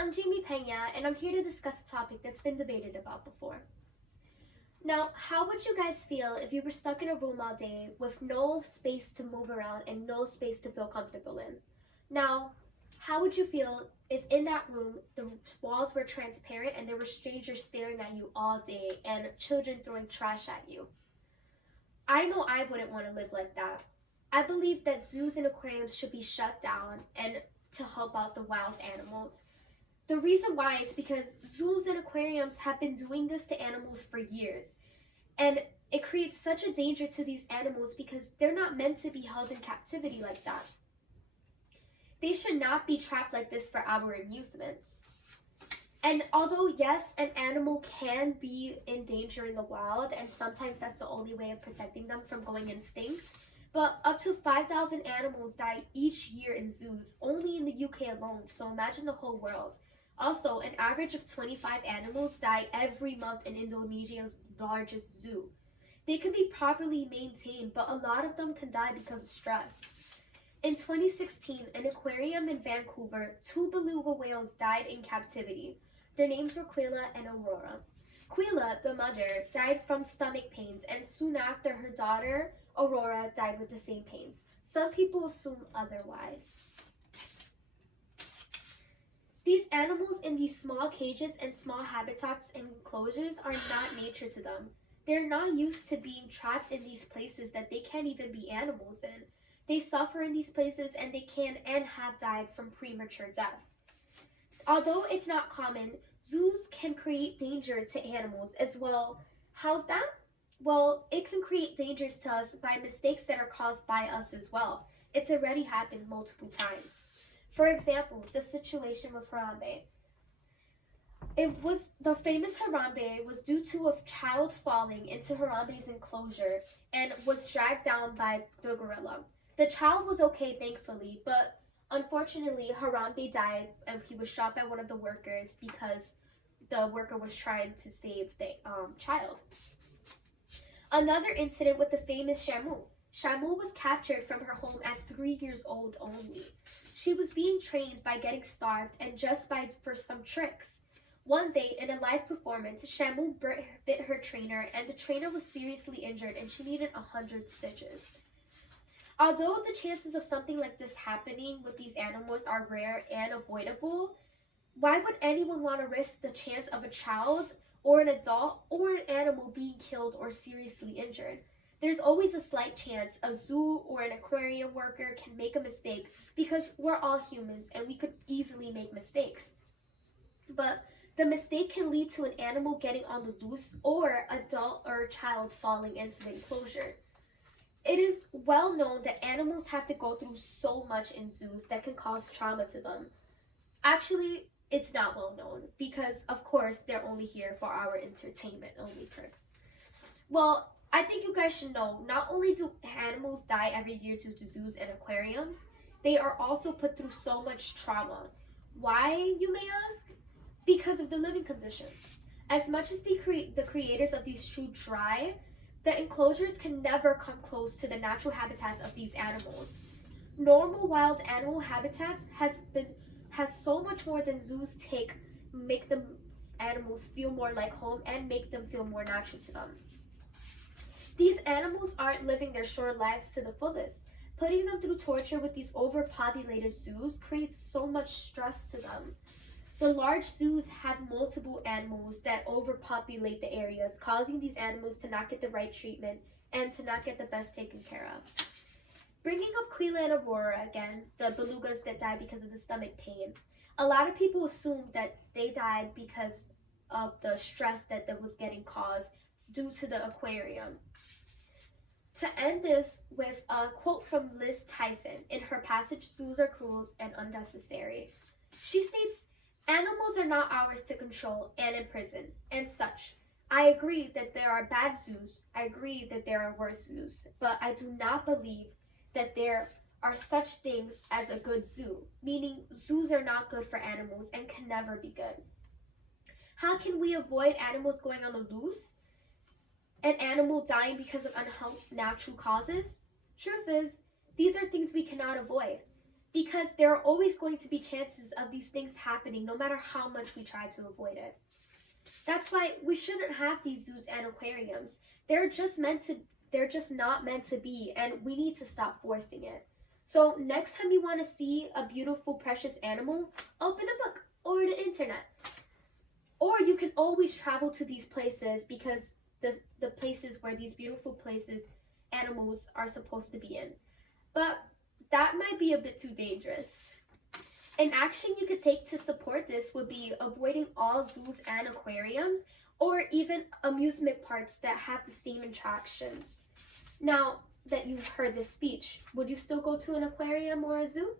I'm Jamie Pena, and I'm here to discuss a topic that's been debated about before. Now, how would you guys feel if you were stuck in a room all day with no space to move around and no space to feel comfortable in? Now, how would you feel if in that room the walls were transparent and there were strangers staring at you all day and children throwing trash at you? I know I wouldn't want to live like that. I believe that zoos and aquariums should be shut down and to help out the wild animals. The reason why is because zoos and aquariums have been doing this to animals for years. And it creates such a danger to these animals because they're not meant to be held in captivity like that. They should not be trapped like this for our amusements. And although, yes, an animal can be in danger in the wild, and sometimes that's the only way of protecting them from going extinct, but up to 5,000 animals die each year in zoos, only in the UK alone, so imagine the whole world. Also, an average of 25 animals die every month in Indonesia's largest zoo. They can be properly maintained, but a lot of them can die because of stress. In 2016, an aquarium in Vancouver, 2 beluga whales died in captivity. Their names were Quilla and Aurora. Quilla, the mother, died from stomach pains, and soon after her daughter, Aurora, died with the same pains. Some people assume otherwise. These animals in these small cages and small habitats and enclosures are not nature to them. They're not used to being trapped in these places that they can't even be animals in. They suffer in these places and they can and have died from premature death. Although it's not common, zoos can create danger to animals as well. How's that? Well, it can create dangers to us by mistakes that are caused by us as well. It's already happened multiple times. For example, the situation with Harambe. The famous Harambe was due to a child falling into Harambe's enclosure and was dragged down by the gorilla. The child was okay, thankfully, but unfortunately, Harambe died and he was shot by one of the workers because the worker was trying to save the child. Another incident with the famous Shamu. Shamu was captured from her home at 3 years old only. She was being trained by getting starved and for some tricks. One day, in a live performance, Shamu bit her trainer and the trainer was seriously injured and she needed 100 stitches. Although the chances of something like this happening with these animals are rare and avoidable, why would anyone want to risk the chance of a child or an adult or an animal being killed or seriously injured? There's always a slight chance a zoo or an aquarium worker can make a mistake because we're all humans and we could easily make mistakes. But the mistake can lead to an animal getting on the loose or adult or a child falling into the enclosure. It is well known that animals have to go through so much in zoos that can cause trauma to them. Actually, it's not well known because, of course, they're only here for our entertainment only. Well, I think you guys should know, not only do animals die every year due to zoos and aquariums, they are also put through so much trauma. Why, you may ask? Because of the living conditions. As much as the creators of these should try, the enclosures can never come close to the natural habitats of these animals. Normal wild animal habitats has so much more than zoos make the animals feel more like home and make them feel more natural to them. These animals aren't living their short lives to the fullest. Putting them through torture with these overpopulated zoos creates so much stress to them. The large zoos have multiple animals that overpopulate the areas, causing these animals to not get the right treatment and to not get the best taken care of. Bringing up Quilla and Aurora again, the belugas that died because of the stomach pain. A lot of people assume that they died because of the stress that was getting caused due to the aquarium. To end this with a quote from Liz Tyson in her passage, "Zoos are cruel and unnecessary." She states, "Animals are not ours to control and imprison, and such. I agree that there are bad zoos. I agree that there are worse zoos, but I do not believe that there are such things as a good zoo, meaning zoos are not good for animals and can never be good. How can we avoid animals going on the loose? An animal dying because of unnatural causes? Truth is, these are things we cannot avoid. because there are always going to be chances of these things happening no matter how much we try to avoid it. That's why we shouldn't have these zoos and aquariums. They're just not meant to be, and we need to stop forcing it. So next time you want to see a beautiful, precious animal, open a book or the internet. Or you can always travel to these places because the places where these beautiful places animals are supposed to be in. But that might be a bit too dangerous. An action you could take to support this would be avoiding all zoos and aquariums or even amusement parks that have the same attractions. Now that you've heard this speech, would you still go to an aquarium or a zoo?